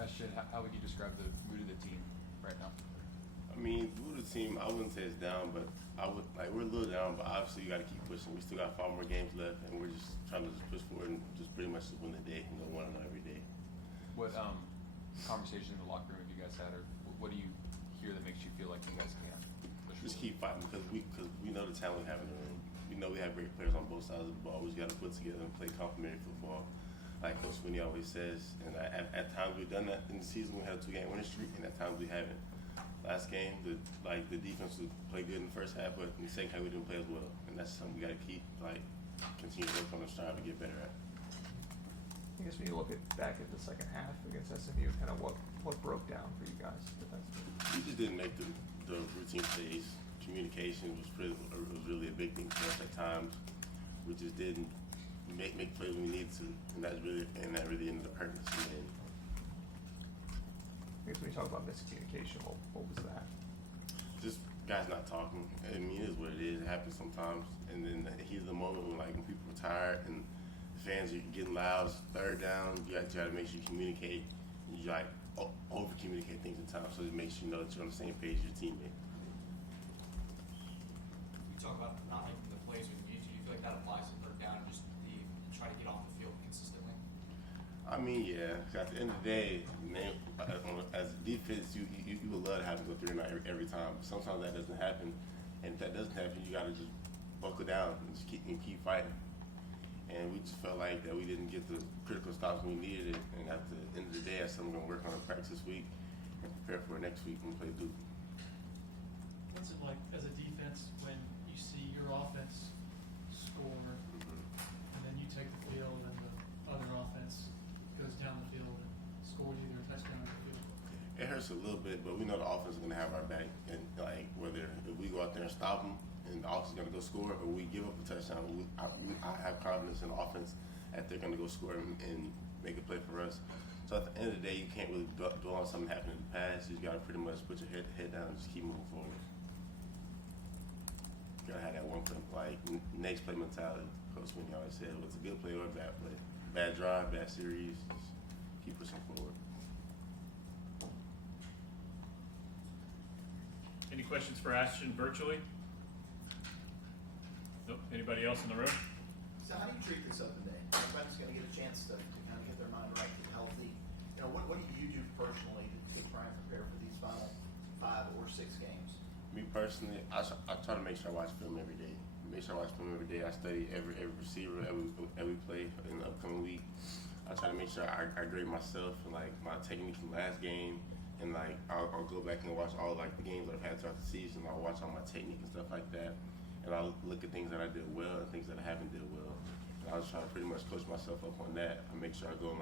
Ashton, how would you describe the mood of the team right now? I mean, the mood of the team, I wouldn't say it's down, but we're a little down, but obviously you got to keep pushing. We still got 5 more games left, and we're just trying to just push forward and just pretty much just win the day and go 1-0 every day. What conversation in the locker room have you guys had, or what do you hear that makes you feel like you guys can push Just forward? keep fighting because we know the talent we have in the room. We know we have great players on both sides of the ball. We just got to put together and play complementary football, like Coach Sweeney always says. And at times we've done that in the season. We had a 2-game winning streak, and at times we haven't. Last game, the defense would play good in the first half, but in the second half we didn't play as well, and that's something we got to continue to work on and strive to get better at. I guess when you look back at the second half against SMU, kind of what broke down for you guys defensively? We just didn't make the routine plays. Communication was really a big thing for us at times. We just didn't make plays when we needed to, and that really ended up hurting us in the end. I guess when you talk about miscommunication, what was that? Just guys not talking. I mean, it is what it is. It happens sometimes. And then here's the moment when people are tired and the fans are getting loud. It's third down. You got to make sure you communicate. You over communicate things at times, so it makes you know that you're on the same page as your teammate. You talk about not making the plays when you need to. You feel like that applies to third down, just try to get off the field consistently? I mean, yeah. At the end of the day, man, as a defense, you would love to have to go 3-9 every time. But sometimes that doesn't happen, and if that doesn't happen, you got to just buckle down and just keep fighting. And we just felt like that we didn't get the critical stops when we needed it. And at the end of the day, that's something we're going to work on in practice this week and prepare for next week when we play Duke. What's it like as a defense when you see your offense score, and then you take the field and the other offense goes down the field and scores either a touchdown or a field goal? It hurts a little bit, but we know the offense is going to have our back. And whether if we go out there and stop them, and the offense is going to go score, or we give up a touchdown, I have confidence in the offense that they're going to go score and make a play for us. So at the end of the day, you can't really dwell on something happening in the past. You just got to pretty much put your head down and just keep moving forward. You got to have that one play, next play mentality. Coach Sweeney always said, it's a good play or a bad play. Bad drive, bad series, just keep pushing forward. Any questions for Ashton virtually? Nope. Anybody else in the room? So how do you treat this open day? Everybody's going to get a chance to kind of get their mind right, get healthy. What do you do personally to try and prepare for these final 5 or 6 games? Me personally, I try to make sure I watch film every day. I study every receiver, every play in the upcoming week. I try to make sure I grade myself and my technique from last game, and I'll go back and watch all the games that I've had throughout the season. I'll watch all my technique and stuff like that, and I'll look at things that I did well and things that I haven't did well. And I'll just try to pretty much coach myself up on that. I make sure I go in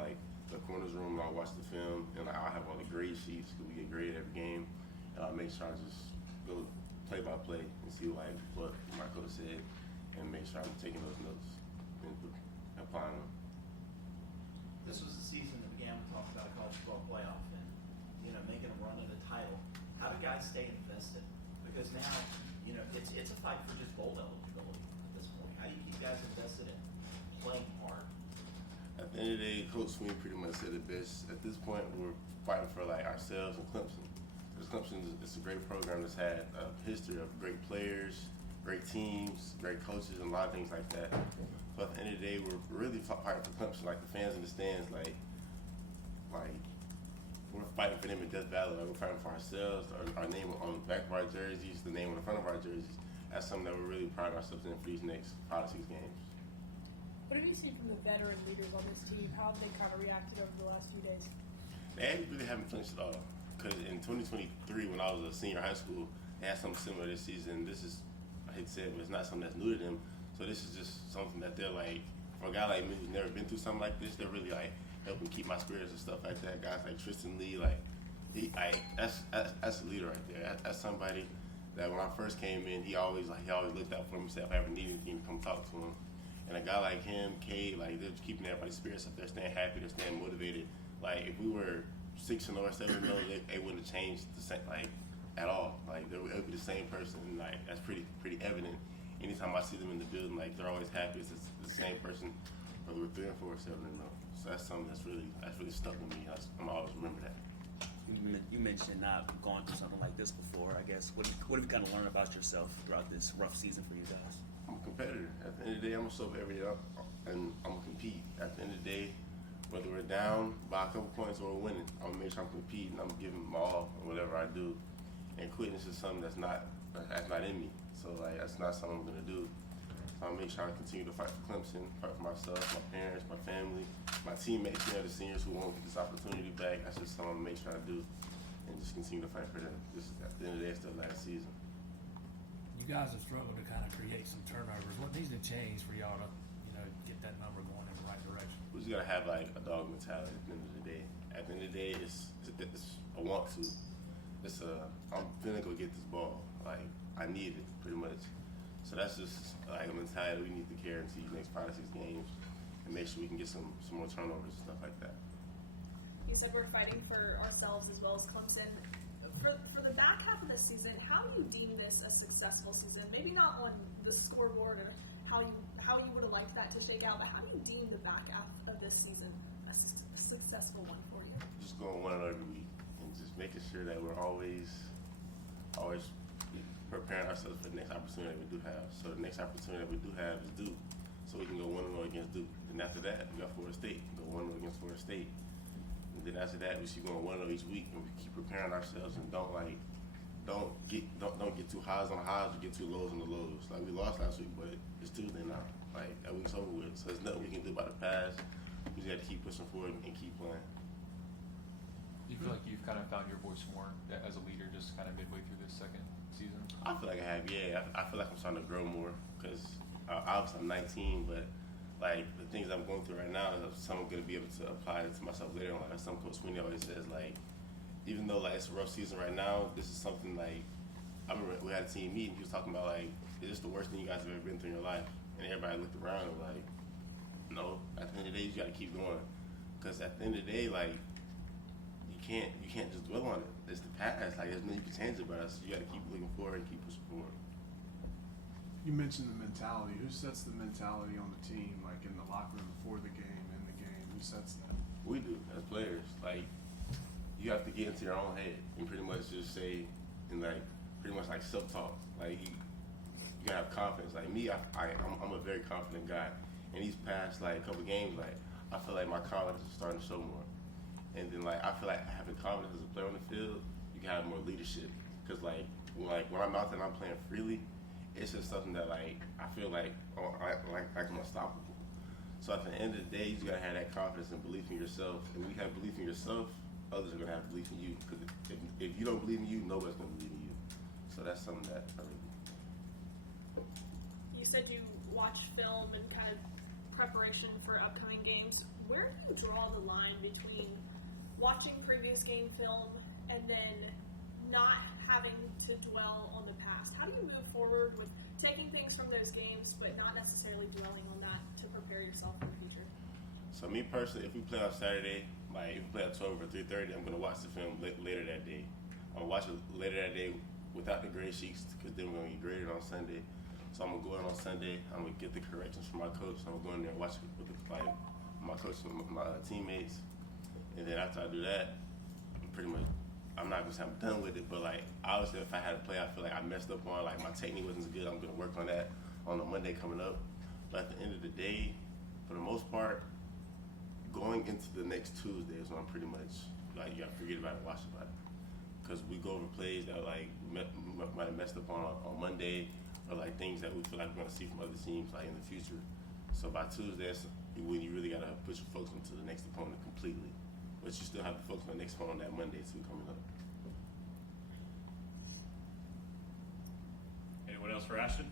the corners room and I'll watch the film, and I'll have all the grade sheets because we get graded every game, and I'll make sure I just go play by play and see what my coach said, and make sure I'm taking those notes and applying them. This was the season that began with talking about a college football playoff and making a run at a title. How do guys stay invested? Because now it's a fight for just bowl eligibility at this point. How do you keep guys invested in playing hard? At the end of the day, Coach Sweeney pretty much said it best. At this point, we're fighting for ourselves and Clemson. Because Clemson is a great program that's had a history of great players, great teams, great coaches, and a lot of things like that. So at the end of the day, we're really fighting for Clemson. The fans in the stands, we're fighting for them in Death Valley. We're fighting for ourselves, our name on the back of our jerseys, the name on the front of our jerseys. That's something that we're really proud of ourselves in for these next 5 to 6 games. What have you seen from the veteran leaders on this team? How have they kind of reacted over the last few days? They really haven't flinched at all. Because in 2023, when I was a senior in high school, they had something similar this season. This is, I hate to say it, but it's not something that's new to them. So this is just something that they're for a guy like me who's never been through something like this, they're really helping keep my spirits and stuff like that. Guys like Tristan Lee, that's a leader right there. That's somebody that when I first came in, he always looked out for me. Said if I ever need anything, come talk to him. And a guy like him, Cade, they're just keeping everybody's spirits up. They're staying happy. They're staying motivated. If we were 6-0 or 7-0, they wouldn't have changed the same at all. They would be the same person. And, that's pretty evident. Anytime I see them in the building, they're always happy. It's the same person, whether we're 3 or 4 or 7-0. So So that's something that's really stuck with me. I'm always remember that. You mentioned not going through something like this before. I guess what have you kind of learned about yourself throughout this rough season for you guys? I'm a competitor. At the end of the day, I'm gonna show up every day, and I'm gonna compete. At the end of the day, whether we're down by a couple points or we're winning, I'm gonna make sure I'm competing. I'm giving my all in whatever I do. And quitting is just something that's not in me. So like that's not something I'm gonna do. So I'll make sure I continue to fight for Clemson, fight for myself, my parents, my family, my teammates, the seniors who won't get this opportunity back. That's just something I'm gonna make sure I do, and just continue to fight for them. This is, at the end of the day, it's the last season. You guys have struggled to kind of create some turnovers. What needs to change for y'all to, get that number going in the right direction? We just gotta have like a dog mentality at the end of the day. At the end of the day, it's a want to. I'm finna go get this ball. Like I need it pretty much. So that's just like a mentality we need to carry into the next 5 to 6 games and make sure we can get some more turnovers and stuff like that. You said we're fighting for ourselves as well as Clemson. For the back half of the season, how do you deem this a successful season? Maybe not on the scoreboard or how you would have liked that to shake out, but how do you deem the back half of this season a successful one for you? Just going 1-0 every week and just making sure that we're always preparing ourselves for the next opportunity that we do have. So the next opportunity that we do have is Duke. So we can go 1-0 against Duke. And after that, we got Florida State. Go 1-0 against Florida State. And then after that, we should go 1-0 each week, and we keep preparing ourselves and don't get too highs on the highs or get too lows on the lows. Like we lost last week, but it's Tuesday now. Like that week's over with. So there's nothing we can do about the past. We just got to keep pushing forward and keep playing. Do you feel like you've kind of found your voice more as a leader, just kind of midway through this second season? I feel like I have, yeah. I feel like I'm starting to grow more because obviously I'm 19, but like the things I'm going through right now is something I'm going to be able to apply to myself later on. Like some Coach Sweeney always says, like, even though like it's a rough season right now, this is something like, I remember we had a team meeting, he was talking about like, is this the worst thing you guys have ever been through in your life? And everybody looked around and like, no, at the end of the day, you got to keep going. Because at the end of the day, like, you can't just dwell on it. It's the past. Like there's nothing you can change about us. So you got to keep looking forward and keep pushing forward. You mentioned the mentality. Who sets the mentality on the team, like in the locker room before the game, in the game? Who sets that? We do as players. Like you have to get into your own head and pretty much just say and like pretty much like self-talk. Like you gotta have confidence. Like me, I'm a very confident guy. In these past like couple games, like I feel like my confidence is starting to show more. And then like I feel like having confidence as a player on the field, you can have more leadership. Cause like when I'm out there and I'm playing freely, it's just something that like I feel like I'm unstoppable. So at the end of the day, you just gotta have that confidence and belief in yourself. And when you have belief in yourself, others are gonna have belief in you. Because if you don't believe in you, nobody's gonna believe in you. So that's something that I really do. You said you watch film and kind of preparation for upcoming games. Where do you draw the line between watching previous game film and then not having to dwell on the past? How do you move forward with taking things from those games but not necessarily dwelling on that to prepare yourself for the future? So me personally, if we play on Saturday, like if we play at 12 or 3:30, I'm gonna watch the film later that day. I'm gonna watch it later that day without the grade sheets because then we're gonna get graded on Sunday. So I'm gonna go in on Sunday. I'm gonna get the corrections from my coach. I'm gonna go in there and watch it with my coach and my teammates. And then after I do that, I'm not gonna say I'm done with it, but like obviously if I had to play, I feel like I messed up on like my technique wasn't as good. I'm gonna work on that on the Monday coming up. But at the end of the day, for the most part, going into the next Tuesday is when I'm pretty much like you gotta forget about it, watch about it, because we go over plays that like might have messed up on Monday, or like things that we feel like we're gonna see from other teams like in the future. So by Tuesday, that's when you really gotta put your focus into the next opponent completely. But you still have to focus on the next one on that Monday too coming up. Anyone else for Ashton?